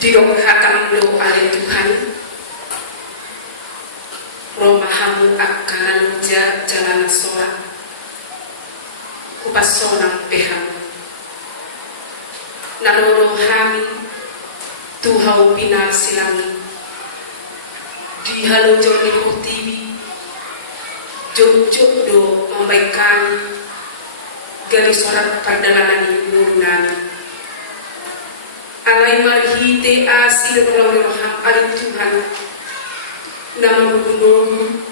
Didonghakan lo oleh Tuhan, romahamu akan jalan sorak, kupasonang peham, nalorohami tuhau pinal silangi, di halo joni kutibi, jok do membaikan garis sorak perdalanan nurunani. Alai marhite asi dengan roham ari Tuhan nama gunung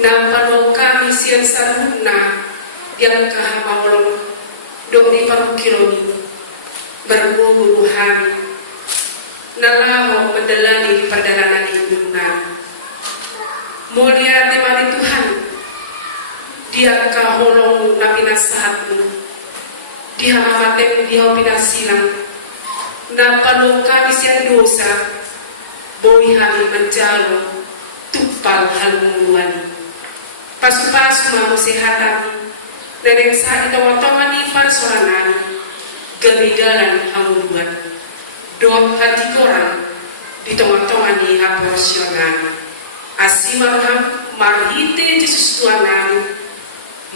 nama kami siang saruna yang kahamawalong dong di parukiloni berbuah kami nalaho mendelani di perdalanan ibunan mulia temani Tuhan dia kaholong nabi nasahatmu dia hamatem dia pinasilang na palungkami siyang dosa, boy kami menjalo, tupal halumuan. Pasu-pasu mau sehatan, dan sa itawa-tawa ni pansoranan, gabidalan hamuluan. Doa hati korang, ditawa-tawa ni aporsyonan. Asimarham marhite Yesus Tuhanan,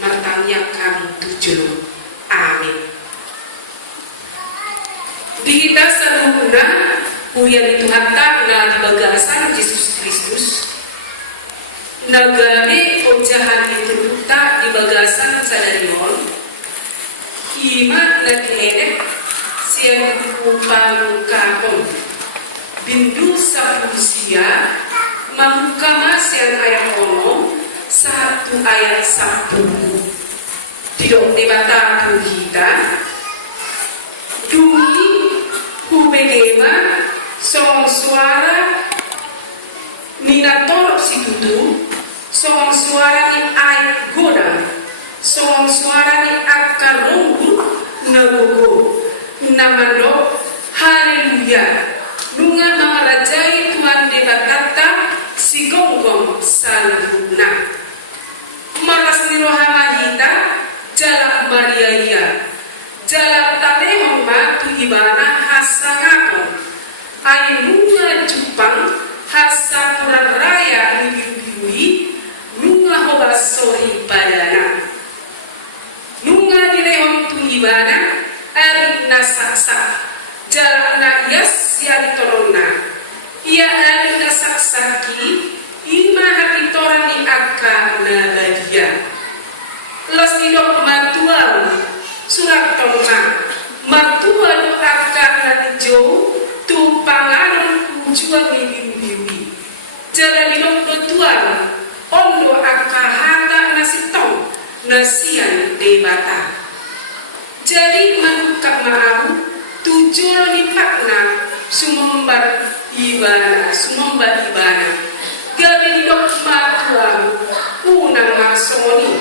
martanya kami tujuh. Amin. Di dasar guna kuliah itu hatta na bagasan Yesus Kristus nagari ojahan itu tak di bagasan sadarion ima nagene siang upang kapon bindu sa usia mamukama siang ayat ono satu ayat 10 tidak dibata kita dui kubegema song suara nina torok si tutu song suara ni ay goda song suara ni akarungu nagogo namando haleluya nunga mangarajai Tuhan debatata si gonggong salhuna maras nirohamahita jalan Maria jalan talehong batu ibana hasangakon ay nunga Jepang hasapuran raya nibiru-birui nunga hobasori padana nunga dilehong tu ibana ari nasaksa jalan na yas yang torona ia ari nasaksaki ima hati toran ni akan nabadia los tidok matual surat tolma matual akan nanjo tumpangan ujua bibi-bibi jalan dinok tuan ondo akahata nasitong nasian debata jadi manuka mau tujuh ni pakna sumombar ibana gabi dinok matual unang masoni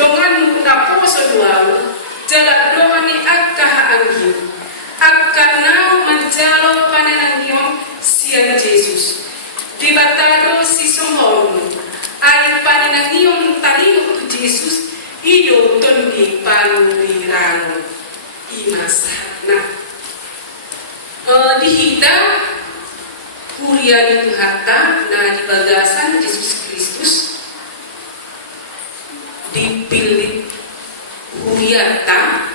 dongan naposo duau jalan dongan ni akah anggi akan nau menjalo panenangion sian Yesus di batado si sombong ay panenangion talino tu Yesus ido tondi panulirano imasana dihita kuliah itu hatta na di bagasan Yesus Kristus dipilih huyata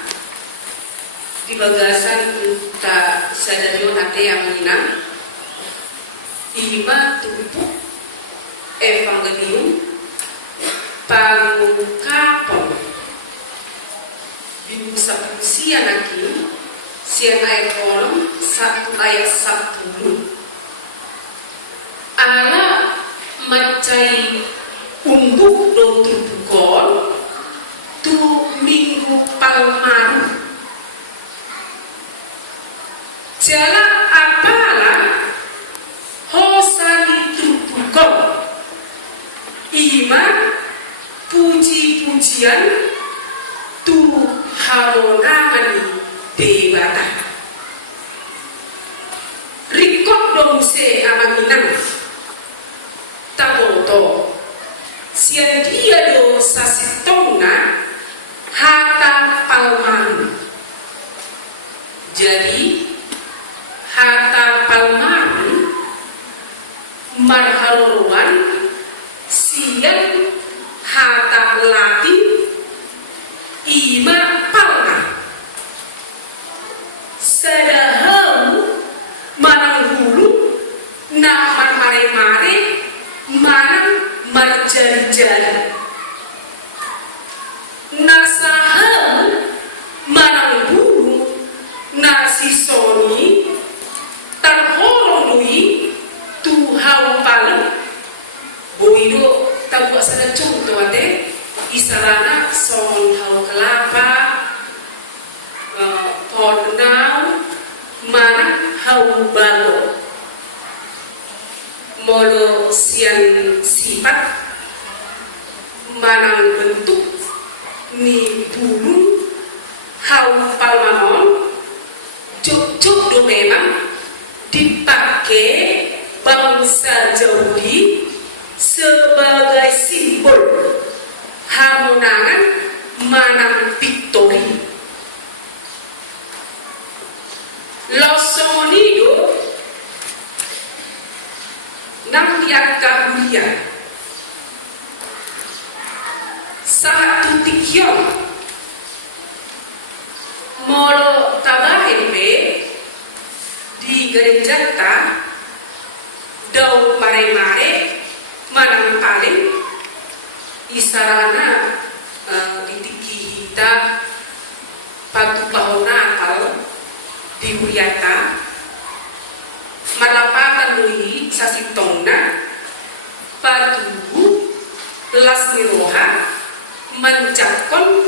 di bagasan ta sadario nate yang minang ima tumpuk evangelium pangungkapon bibu sapu sianaki sian ayat kolom 1 ayat 10 ala macai umbuk do tumpukon tu minggu palmaru jalan apalah hosani tumpukon iman puji-pujian tu hamonamani debata rikot dong se amaminang taboto sian dia do sasitongna hata palmaru jadi marhaloruan siang hata latin ima palna sadahau manang hulu na mare-mare manang marjari-jari nasahau manang hulu nasi soni tarhorong lui tuhau paling boido tabuak sana contoh ade isarana son hau kelapa podnau mana hau balo molo sian sifat manang bentuk ni bulu hau palmanon cuk-cuk do memang dipakai bangsa Jawi sebagai simbol hamonangan manang victory. Losonido nang yakabulia satu tikyong molo tabahembe di gereja ta dau mare-mare manang paling isarana ditiki hita patu bahon Natal di Huriata malapatan lui sasitongna patu las niroha mencakon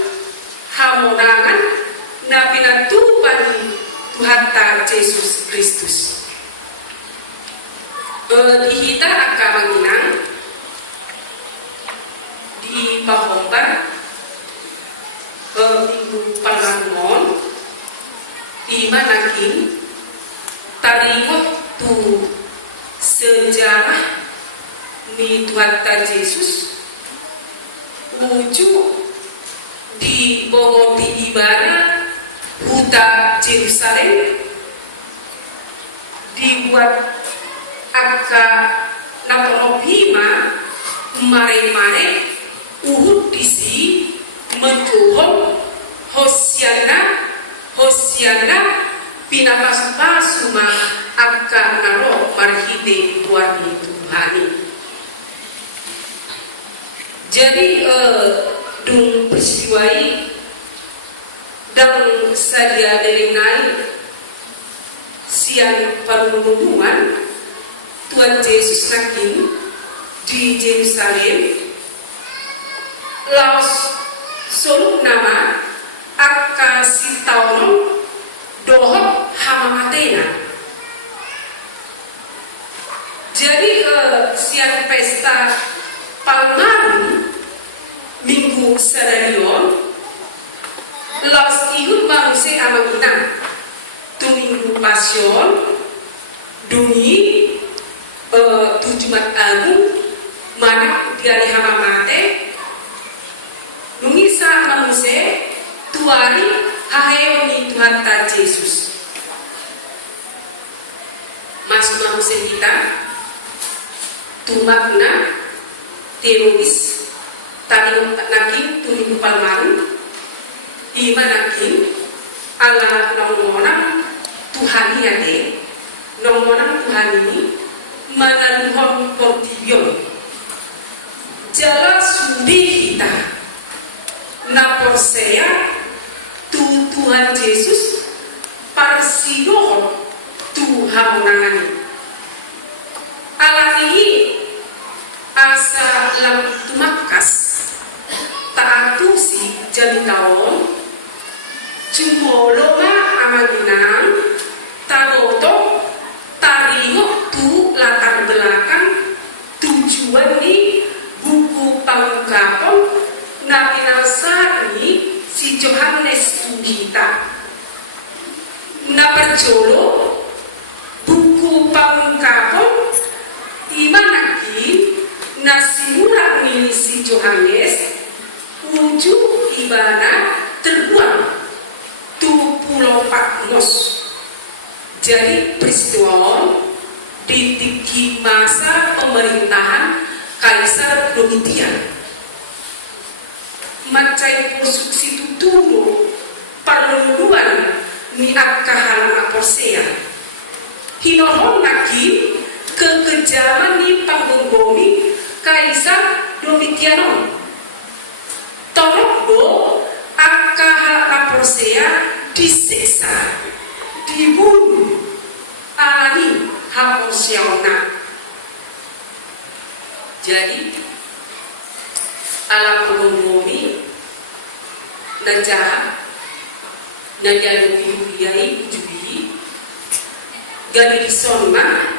hamonangan na pinatupan Tuhan ta Yesus Kristus. Di hita akan menginang di Pahombar minggu Palangmon di manakin taringot tu sejarah ni Tuhan ta Yesus wujud di bogoti ibadah huta Yerusalem dibuat aka naponopima mare-mare uhud disi menjuhong Hosiana pinapas-pasuma aka naro marhite tuani Tuhani. Jadi dung peristiwai dan sadia delingai sian panunungan Tuhan Yesus nakin di Yerusalem laos soluk nama aka sitauno dohot hamamatena. Jadi sian pesta Palmarum minggu sadarion laos ihut bangse amagina tu minggu pasion dungi tu Jumat Agung mana diari hamamate dungi sa manuse tuari haheoni Tuhan ta Yesus mas manuse kita tu makna teroris tadi nakin tu minggu Palmarum di manakin ala nongonang Tuhan ade nongonang Tuhan ini manaluhon portibyon jala sudi kita na porseya tu Tuhan Yesus parsidohon Tuhan menangani alani asa lam tumakas taatu si jalitaon Jumolo ma amaginang tagoto tarigo tu latar belakang tujuan ni buku pangungkapan na pinasari si Johannes Sugita na perjolo buku pangungkapan imanaki na simurang ni si Johannes wujud ibana terbuang tu Pulau Patmos. Jadi peristiwa di masa pemerintahan Kaisar Domitian. Macai konstruksi tutumo perluluan ni akahan Persea. Hinohon naki kekejaman ni panggunggomi Kaisar Domitiano. Torokdo akahan Persea disiksa, dibunuh, alami hak Perseaona. Jadi alam penggunggomi na jahat na dialugiyai ujubi gani disonna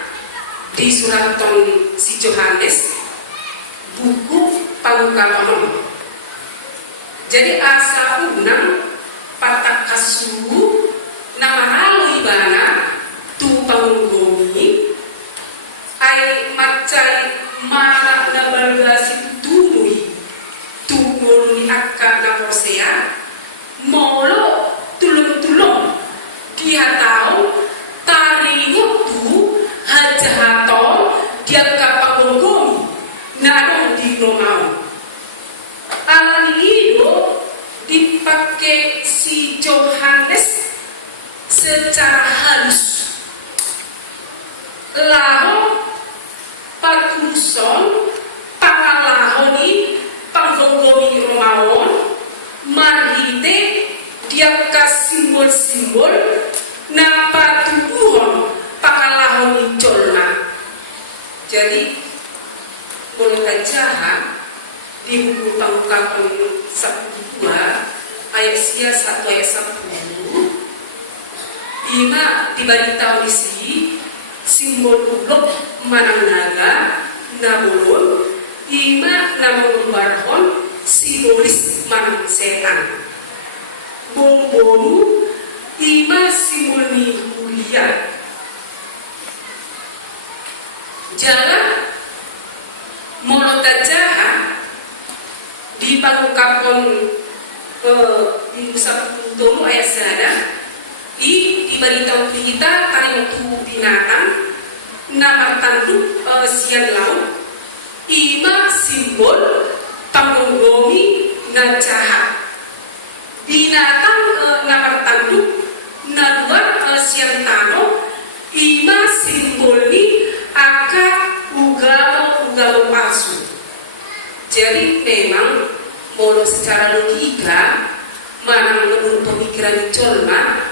di suraton si Johannes buku pangungkapan. Jadi asa unang patak kasu nama halu ibana tu pangunggomi ay macai marah na balgasi tunuhi ni akka na Persea molo tulung-tulung dia tahu taringo tu hajahaton dia kapagonggomi na anong di mau alani itu dipakai si Johannes secara halus lalu patuson pangalahoni panggunggomi Romaon marhite dia kas simbol-simbol na patubuhon pangalahoni colna. Jadi boleh jahat di buku pangungkapan 12 ayat 1 ayat 10 ima diberitahu di sini simbol ulok manang naga nabolon ima namang barhon simbolis manang setan bom-bom ima simbol ni kuliah jalan molota jahat di pangungkapan minggu 10 ayat sana diberitahu kita tarik tu binatang nama tanduk sian laut ima simbol panggunggomi na jahat binatang nama tanduk na luar sian tano ima simbol ni akar ugamo palsu. Jadi memang molo secara logika manang menurut pemikiran colna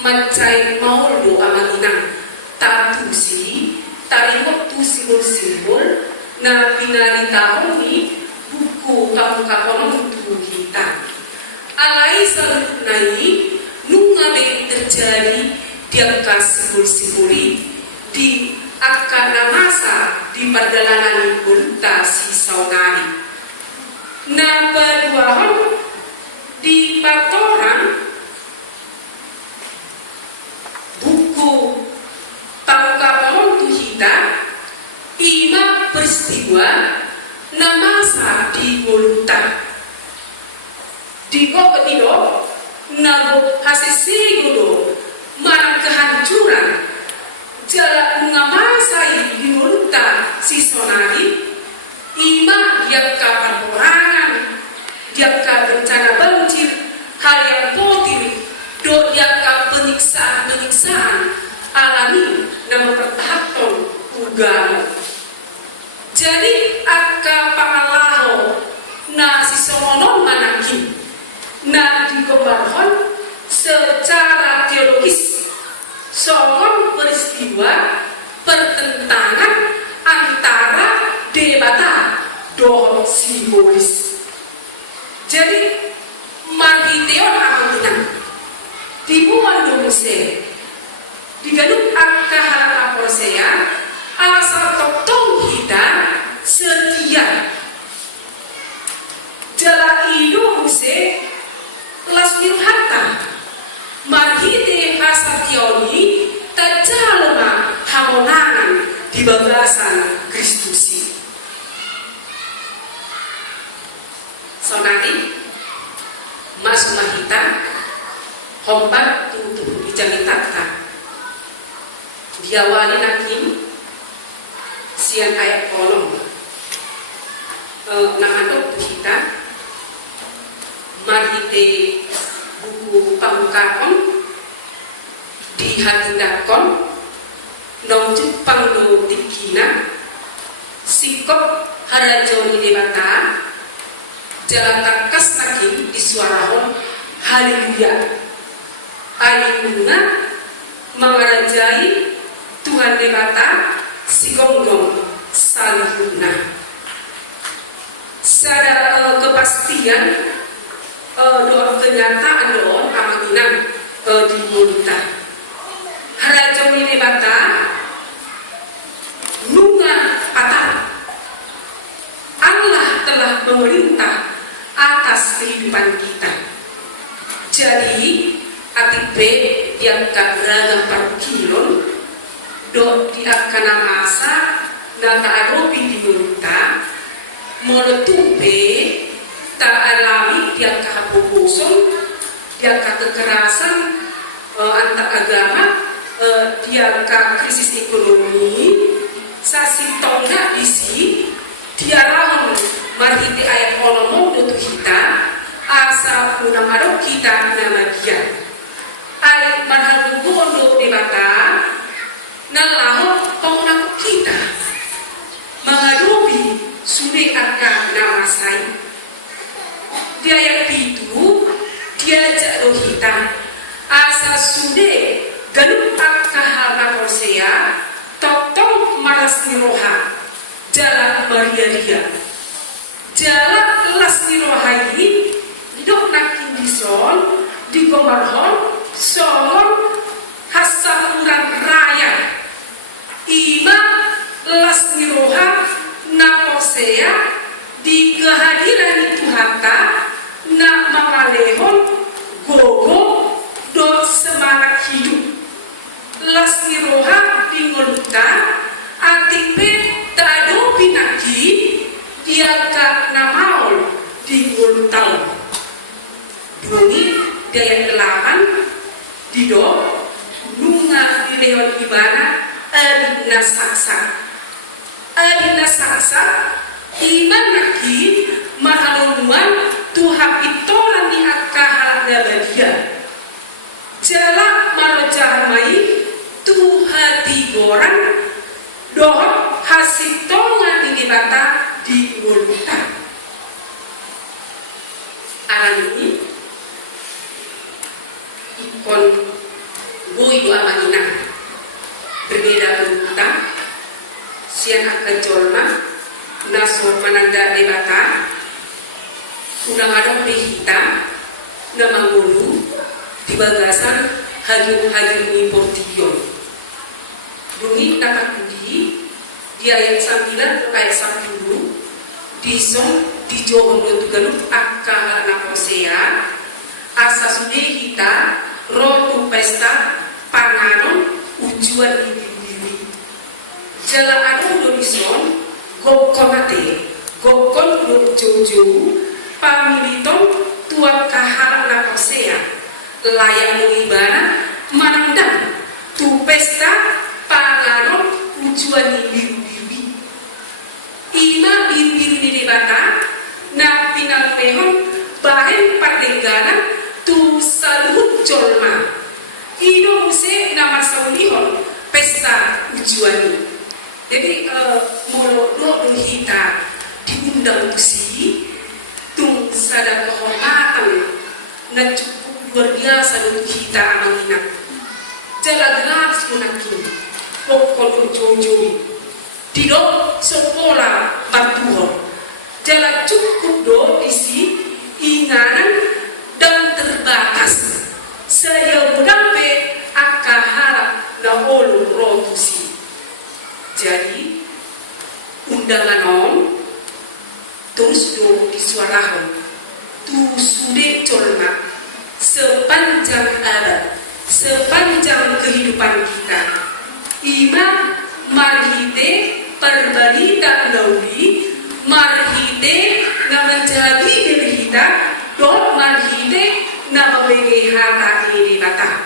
macai maulu amaninang tatu si tari waktu simbol-simbol na pinalitahoni buku pangungkapan untuk kita alai salunai nungabe terjadi diangkat simbol-simbol di akan masa di perjalanan kulta si saunari napa dua di patoran buku pangungkapan kita ima peristiwa na masa di kulta di kok na hasisi gudo marang kehancuran jalan mengamasai di multa si sonari ima dia kapan peperangan dia bencana banjir hal yang potir do dia penyiksaan alami nama pertahaton ugamo. Jadi akka pangalaho na si somono manaki na dikembangkan secara teologis soal peristiwa pertentangan antara debata do simbolis. Jadi margiteon akuntinang dibuat domuse digaduk akah Persea asal totong kita setia jala iyo muse lasmir hatta margite hasationi tajalona hamonangan di bagasan Kristusi. So nanti mas mahita hombat tutup dijangitakan diawali nakin sian ayat kolom nama dok kita marhite buku pangkakon di hatindakon nong Jepang do tikina sikop harajoni debata jalata kasnakin di suarahon haleluya ayunna mengarajai Tuhan debata sigonggong salihuna sada kepastian doa kenyataan doon amaginang di multa harajoni debata nunga patah Allah telah memerintah atas kehidupan kita. Jadi atipe yang kagragam parkilon do diakana masa nata arobi di multa monotupe tak alami yang kahapoposon yang kekerasan antar agama yang krisis ekonomi sasitongna isi tiarahon marhiti ayat olomo dotu kita asa unang arok kita nama dia ay manhalu gondo debata nalahok pengunak kita mengadopi sude akan nama saya dia yang itu dia jatuh kita asa sude galup akahal nakosea totong malas niroha jalan Maria dia jalan las niroha ini dok nakin dison di Gomarhon Solon Hasapuran Raya ima las niroha nakosea di kehadiran Tuhanta na mangalehon gogo do semangat hidup las niroha dingolta atipe tado pinaki dia ka namaol dingolta bunyi daya delapan dido nunga di lewat ibana adina saksa iman naki mahalungan Tuhan itoran ni akahal dabadia jala marojamai Tuhan digorang doh hasitongan ini bata di multa aran ini ikon boy doa manina berbeda multa sian akan jolma nasor mananda debata unang adong dihita na mangulu di bagasan hagin importiyon dungi nakakudi di ayat 9 ke ayat 10 dison di joon do tugalup akka nakosea asa sude kita rotu pesta panganon ujuan diri jala anu do dison gokonate gokon do jojo pamiliton tua kahal nakosea layak mengibana manandang tu pesta panganon ujuan biru-biru ima biru-biru di debata na pinang mehon bahen pardenganan tu salut jolma ino use nama saulihon pesta ujuan jadi molo do hita diundang usi tung sada kehormatan na cukup luar biasa untuk kita amanginap jala gelas munakin pokok jojo tidak sekolah bantuan jala cukup do isi inganan dan terbatas saya budampe akan harap na olu rotusi jadi undangan on terus do disuarahon tu sude colma sepanjang abad sepanjang kehidupan kita ima marhite perbalita lauli marhite na menjadi berita dot marhite na mabege hata ini bata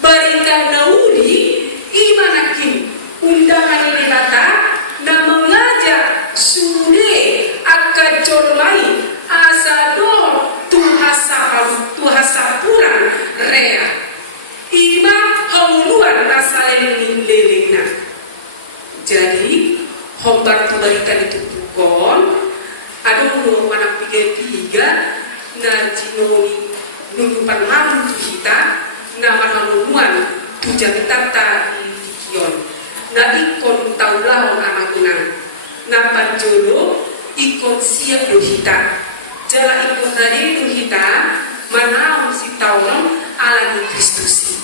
berita lauli ima nakin undangan ini bata sude akan colmai asado tuhasa puran rea ima hauluan asalen lelengna. Jadi hombar tu barikan itu pukon ada ulo anak tiga na jinoi nundupan malu tu hita na manhaluan tu jagitata di kion na ikon taulahon anak tunang na panjolo ikon siap do hita jala ikon tadi do hita manaon si taulong ala di Kristusi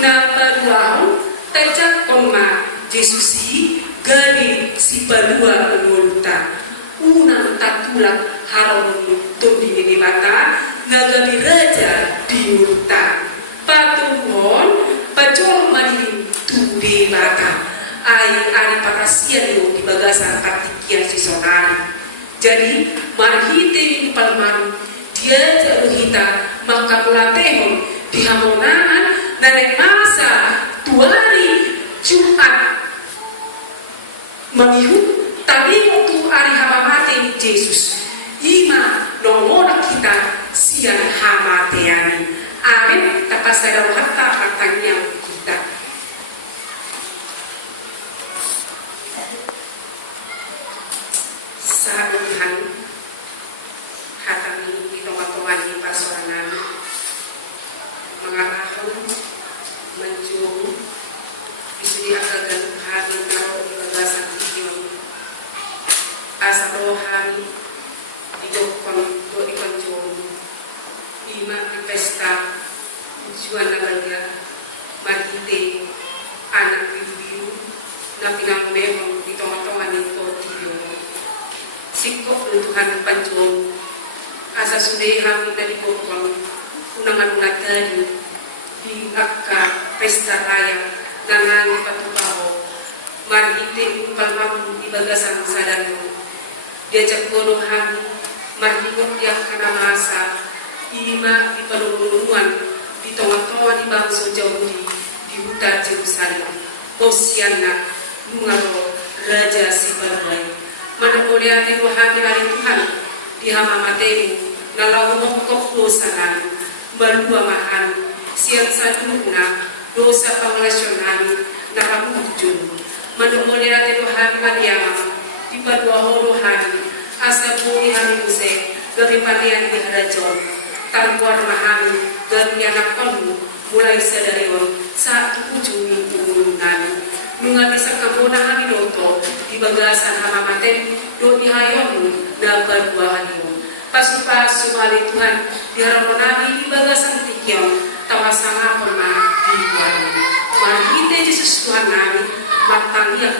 na paduahon tajak konma Jesusi gari si padua penulutan unang tatulak haron tundi ini bata nagabi raja di urutan patungon pacol mani tundi bata ai ari pakasian yo di bagasan partikian sisonari. Jadi marhite ini palman dia jauh hita maka mulatehon di hamonaan nanek masa tuari Jumat mamihu tapi waktu hari hamamate Yesus ima nomor kita sian hamateani amin tapasada hatta katanya kita saat Tuhan hatami itomatongan di pasoranan mengarahkan menjung isu diagagan kami naruh di bagasan ikion asa rohani idokon do ikon jom ima di pesta tujuan nagaga magite anak biru na pinangmehon di tonga-tonga nito tiyo sikok Tuhan panjom asa sudehang dari kokon unangan-unang tadi di akka pesta raya nangan patupaho marhite upal mamu di bagasan sadano diajak bonohan marhingot yang kana masa ima di panungunuan di tonga-tonga di bangso jauh di hutan Jerusalem posianna nungaro raja si balai mana boleh ate rohani dari Tuhan di hamamatemu nalau mokok dosa lalu balua mahan siang saduna dosa panglasionan nakamujun manumole ate rohani Mariam di padua rohani asa bumi hari muse gabi palian di harajon tanpuar mahami gabi anak kamu mulai sadarion saat ujung minggu nunga bisa kambona hari doto di bagasan hamamaten do di hayon na badua hanion pasu-pasu mali Tuhan di haramonami di bagasan tikion tawasanga pernah di bulan marhite Yesus Tuhan nami matang yang